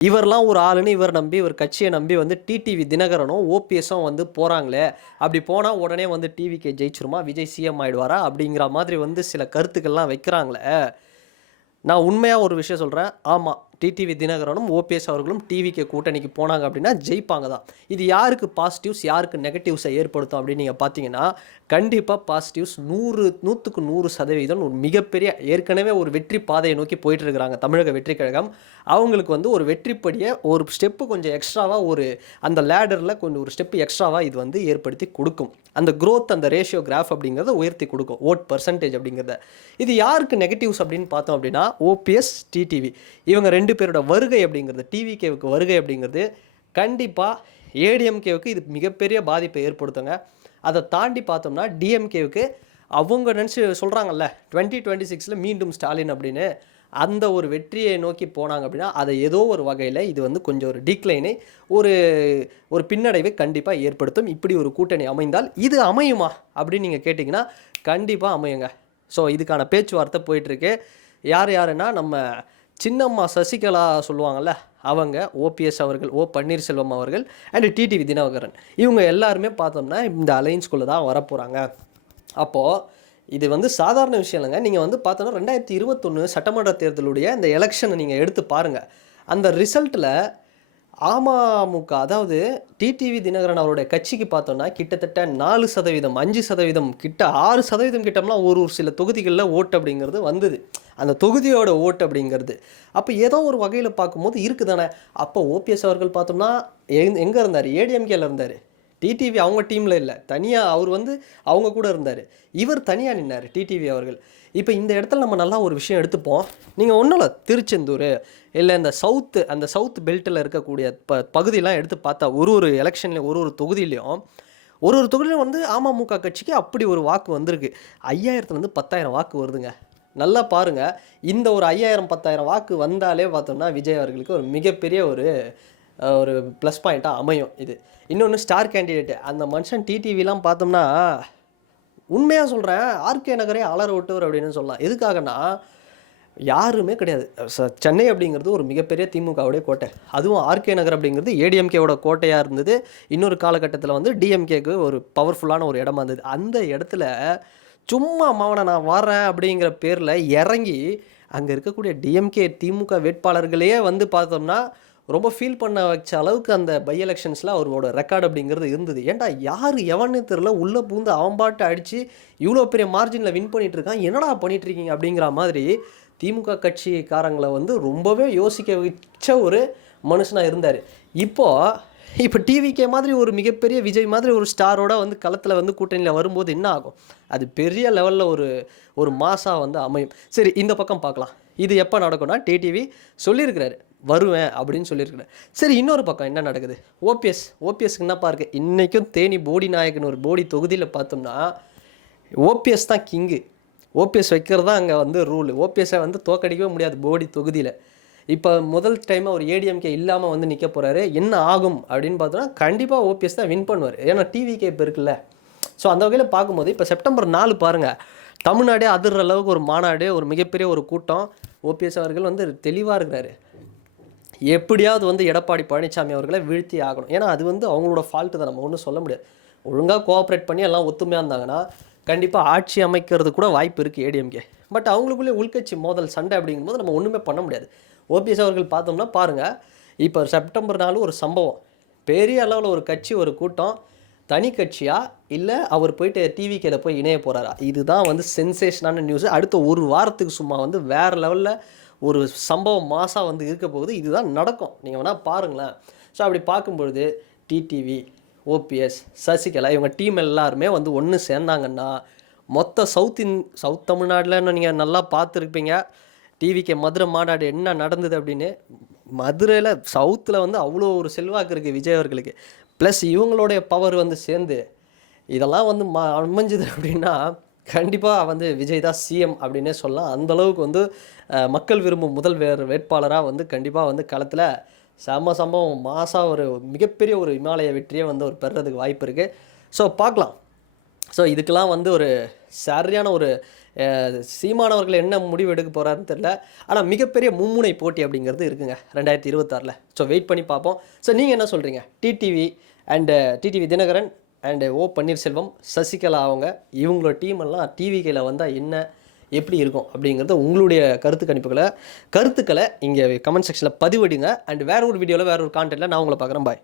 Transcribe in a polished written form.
இவர்லாம் ஒரு ஆளுன்னு இவர் நம்பி இவர் கட்சியை நம்பி வந்து டிடிவி தினகரனும் ஓபிஎஸும் வந்து போகிறாங்களே, அப்படி போனால் உடனே வந்து டிவிகே ஜெயிச்சிருமா, விஜய் சிஎம் ஆயிடுவாரா அப்படிங்கிற மாதிரி வந்து சில கருத்துக்கள்லாம் வைக்கிறாங்களே. நான் உண்மையாக ஒரு விஷயம் சொல்கிறேன். ஆமாம், டிடிவி தினகரனும் ஓபிஎஸ் அவர்களும் டிவிகே கூட்டணிக்கு போனாங்க அப்படின்னா ஜெயிப்பாங்க தான். இது யாருக்கு பாசிட்டிவ்ஸ் யாருக்கு நெகட்டிவ்ஸை ஏற்படுத்தும் அப்படின்னு நீங்கள் பார்த்தீங்கன்னா, கண்டிப்பாக பாசிட்டிவ்ஸ் 100க்கு 100% ஒரு மிகப்பெரிய ஏற்கனவே ஒரு வெற்றி பாதையை நோக்கி போயிட்டு இருக்கிறாங்க தமிழக வெற்றி கழகம். அவங்களுக்கு வந்து ஒரு வெற்றிப்படியை ஒரு ஸ்டெப்பு கொஞ்சம் எக்ஸ்ட்ராவாக அந்த லேடரில் கொஞ்சம் ஒரு ஸ்டெப்பு எக்ஸ்ட்ராவாக இது வந்து ஏற்படுத்தி கொடுக்கும். அந்த க்ரோத் அந்த ரேஷியோ கிராஃப் அப்படிங்கிறத உயர்த்தி கொடுக்கும், ஓட் பர்சன்டேஜ் அப்படிங்கிறத. இது யாருக்கு நெகட்டிவ்ஸ் அப்படின்னு பார்த்தோம் அப்படின்னா, ஓபிஎஸ் டிடிவி இவங்க 2 பேரோட வருகை அப்படிங்கிறது, டிவிகேவுக்கு வருகை அப்படிங்கிறது கண்டிப்பாக ஏடிஎம்கேவுக்கு இது மிகப்பெரிய பாதிப்பை ஏற்படுத்துங்க. அதை தாண்டி பார்த்தோம்னா டிஎம்கேவுக்கு அவங்க நினச்சி சொல்கிறாங்கல்ல 2026 மீண்டும் ஸ்டாலின் அப்படின்னு, அந்த ஒரு வெற்றியை நோக்கி போனாங்க அப்படின்னா அதை ஏதோ ஒரு வகையில் இது வந்து கொஞ்சம் ஒரு டிக்ளைனை ஒரு ஒரு பின்னடைவை கண்டிப்பாக ஏற்படுத்தும். இப்படி ஒரு கூட்டணி அமைந்தால் இது அமையுமா அப்படின்னு நீங்கள் கேட்டிங்கன்னா கண்டிப்பாக அமையுங்க. ஸோ இதுக்கான பேச்சுவார்த்தை போயிட்டுருக்கு. யாருன்னா நம்ம சின்னம்மா சசிகலா சொல்லுவாங்கள்ல, அவங்க, ஓபிஎஸ் அவர்கள், பன்னீர்செல்வம் அவர்கள் அண்ட் டிடிவி தினகரன் இவங்க எல்லாருமே பார்த்தோம்னா இந்த அலைன்ஸ்குள்ளே தான் வரப்போகிறாங்க. அப்போது இது வந்து சாதாரண விஷயம் இல்லைங்க. நீங்கள் வந்து பார்த்தோன்னா 2021 சட்டமன்ற தேர்தலுடைய இந்த எலெக்ஷனை நீங்கள் எடுத்து பாருங்கள். அந்த ரிசல்ட்டில் அமமுக அதாவது டிடிவி தினகரன் அவருடைய கட்சிக்கு பார்த்தோன்னா கிட்டத்தட்ட 4%, 5% கிட்ட 6% கிட்டம்லாம் ஒரு சில தொகுதிகளில் ஓட்டு அப்படிங்கிறது வந்தது. அந்த தொகுதியோட ஓட்டு அப்படிங்கிறது அப்போ ஏதோ ஒரு வகையில் பார்க்கும்போது இருக்குது தானே. அப்போ ஓபிஎஸ் அவர்கள் பார்த்தோம்னா எங்கே இருந்தார்? ஏடிஎம்கேல இருந்தார். டிடிவி அவங்க டீமில் இல்லை, தனியாக அவர் வந்து அவங்க கூட இருந்தார். இவர் தனியாக நின்னார் டிடிவி அவர்கள். இப்போ இந்த இடத்துல நம்ம நல்லா ஒரு விஷயம் எடுத்துப்போம். நீங்கள் ஒன்றும் இல்லை, திருச்செந்தூர் இல்லை இந்த சவுத் பெல்ட்டில் இருக்கக்கூடிய பகுதியெலாம் எடுத்து பார்த்தா ஒரு எலெக்ஷன்லேயும் ஒரு தொகுதியிலையும் வந்து அமமுக கட்சிக்கு அப்படி ஒரு வாக்கு வந்திருக்கு. 5000 10,000 வாக்கு வருதுங்க. நல்லா பாருங்கள். இந்த ஒரு 5000 10,000 வாக்கு வந்தாலே பார்த்தோம்னா விஜய் அவர்களுக்கு ஒரு மிகப்பெரிய ஒரு ப்ளஸ் பாயிண்ட்டாக அமையும். இது இன்னொன்று ஸ்டார் கேண்டிடேட்டு அந்த மனுஷன் டிடிவிலாம் பார்த்தோம்னா உண்மையாக சொல்கிறேன், ஆர்கே நகரே அலற விட்டவர் அப்படின்னு சொல்லலாம். எதுக்காகனா யாருமே கிடையாது. சென்னை அப்படிங்கிறது ஒரு மிகப்பெரிய திமுகவுடைய கோட்டை. அதுவும் ஆர்கே நகர் அப்படிங்கிறது ஏடிஎம்கேவோட கோட்டையாக இருந்தது. இன்னொரு காலகட்டத்தில் வந்து டிஎம்கேக்கு ஒரு பவர்ஃபுல்லான ஒரு இடமா இருந்தது. அந்த இடத்துல சும்மா மாவனை நான் வரேன் அப்படிங்கிற பேரில் இறங்கி அங்கே இருக்கக்கூடிய டிஎம்கே திமுக வேட்பாளர்களையே வந்து பார்த்தோம்னா ரொம்ப ஃபீல் பண்ண வச்ச அளவுக்கு அந்த பை எலெக்ஷன்ஸில் அவரோட ரெக்கார்டு அப்படிங்கிறது இருந்தது. ஏன்டா யார் எவன்னு தெரில உள்ளே பூந்து அவன் பாட்டு அடித்து இவ்வளோ பெரிய மார்ஜினில் வின் பண்ணிகிட்ருக்கான், என்னடா பண்ணிகிட்ருக்கீங்க அப்படிங்கிற மாதிரி திமுக கட்சிக்காரங்களை வந்து ரொம்பவே யோசிக்க வச்ச ஒரு மனுஷனாக இருந்தார். இப்போ டிவிகே மாதிரி ஒரு மிகப்பெரிய விஜய் மாதிரி ஒரு ஸ்டாரோட வந்து களத்தில் வந்து கூட்டணியில் வரும்போது என்ன ஆகும்? அது பெரிய லெவலில் ஒரு மாசாக வந்து அமையும். சரி, இந்த பக்கம் பார்க்கலாம். இது எப்போ நடக்கும்னா டிடிவி சொல்லியிருக்கிறாரு வருவேன் அப்படின்னு சொல்லியிருக்கிறேன். சரி, இன்னொரு பக்கம் என்ன நடக்குது? ஓபிஎஸ்க்கு என்னப்பா இருக்குது? இன்றைக்கும் தேனி போடி நாயக்கன் ஒரு போடி தொகுதியில் பார்த்தோம்னா ஓபிஎஸ் தான் கிங்கு. ஓபிஎஸ் வைக்கிறது தான் அங்கே வந்து ரூல். ஓபிஎஸ்ஸை வந்து தோக்கடிக்கவே முடியாது போடி தொகுதியில். இப்போ முதல் டைம் அவர் ஏடிஎம்கே இல்லாமல் வந்து நிற்க போகிறாரு. என்ன ஆகும் அப்படின்னு பார்த்தோன்னா கண்டிப்பாக ஓபிஎஸ் தான் வின் பண்ணுவார். ஏன்னா டிவிகே இப்போ இருக்குல்ல. ஸோ அந்த வகையில் பார்க்கும்போது இப்போ செப்டம்பர் 4 பாருங்கள், தமிழ்நாடே அதிர்ற அளவுக்கு ஒரு மாநாடு, ஒரு மிகப்பெரிய ஒரு கூட்டம். ஓபிஎஸ் அவர்கள் வந்து தெளிவாக இருக்கிறாரு. எப்படியாவது வந்து எடப்பாடி பழனிசாமி அவர்களை வீழ்த்தி ஆகணும். ஏன்னா அது வந்து அவங்களோட ஃபால்ட்டு தான், நம்ம ஒன்றும் சொல்ல முடியாது. ஒழுங்காக கோஆப்ரேட் பண்ணி எல்லாம் ஒத்துமையாக இருந்தாங்கன்னா கண்டிப்பாக ஆட்சி அமைக்கிறது கூட வாய்ப்பு இருக்குது ஏடிஎம்கே. பட் அவங்களுக்குள்ளே உள்கட்சி மோதல் சண்டை அப்படிங்கும்போது நம்ம ஒன்றுமே பண்ண முடியாது. ஓபிஎஸ் அவர்கள் பார்த்தோம்னா பாருங்கள், இப்போ செப்டம்பர் 4 ஒரு சம்பவம், பெரிய அளவில் ஒரு கட்சி ஒரு கூட்டம், தனி கட்சியா இல்லை அவர் போயிட்டு டிவிகேல போய் இணைய போகிறாரா? இதுதான் வந்து சென்சேஷனான நியூஸு. அடுத்த ஒரு வாரத்துக்கு சும்மா வந்து வேறு லெவலில் ஒரு சம்பவம் மாசாக வந்து இருக்க போகுது. இதுதான் நடக்கும், நீங்கள் வேணால் பாருங்களேன். ஸோ அப்படி பார்க்கும்பொழுது டிடிவி, ஓபிஎஸ், சசிகலா இவங்க டீம் எல்லாருமே வந்து ஒன்று சேர்ந்தாங்கன்னா மொத்த சவுத் தமிழ்நாட்டில் நீங்கள் நல்லா பார்த்துருப்பீங்க. டிவிகே மதுரை மாநாடு என்ன நடந்தது அப்படின்னு. மதுரையில் சவுத்தில் வந்து அவ்வளோ ஒரு செல்வாக்கு இருக்குது விஜய் அவர்களுக்கு. ப்ளஸ் இவங்களுடைய பவர் வந்து சேர்ந்து இதெல்லாம் வந்து அமைஞ்சுது அப்படின்னா கண்டிப்பாக வந்து விஜய் தான் சிஎம் அப்படின்னே சொல்லலாம். அந்தளவுக்கு வந்து மக்கள் விரும்பும் முதல் வேட்பாளராக வந்து கண்டிப்பாக வந்து களத்தில் சம்பவம் மாசாக ஒரு மிகப்பெரிய ஒரு இமாலய வெற்றியை வந்து ஒரு பெறுறதுக்கு வாய்ப்பு இருக்குது. ஸோ பார்க்கலாம். ஸோ இதுக்கெல்லாம் வந்து ஒரு சரியான ஒரு சீமானவர்கள் என்ன முடிவு எடுக்க போகிறாருன்னு தெரில. ஆனால் மிகப்பெரிய மும்முனை போட்டி அப்படிங்கிறது இருக்குங்க 2026. ஸோ வெயிட் பண்ணி பார்ப்போம். ஸோ நீங்கள் என்ன சொல்கிறீங்க? TTV and TTV Dinakaran and O Panneerselvam, Sasikala அவங்க இவங்களோட டீமெல்லாம் டிவிக்கையில் வந்தால் என்ன எப்படி இருக்கும் அப்படிங்கிறத உங்களுடைய கருத்துக்களை இங்கே கமெண்ட் செக்ஷனில் பதிவிடுங்க. அண்ட் வேற ஒரு வீடியோவில் வேற ஒரு கான்டென்ட்டில் நான் உங்களை பார்க்குறேன். பாய்.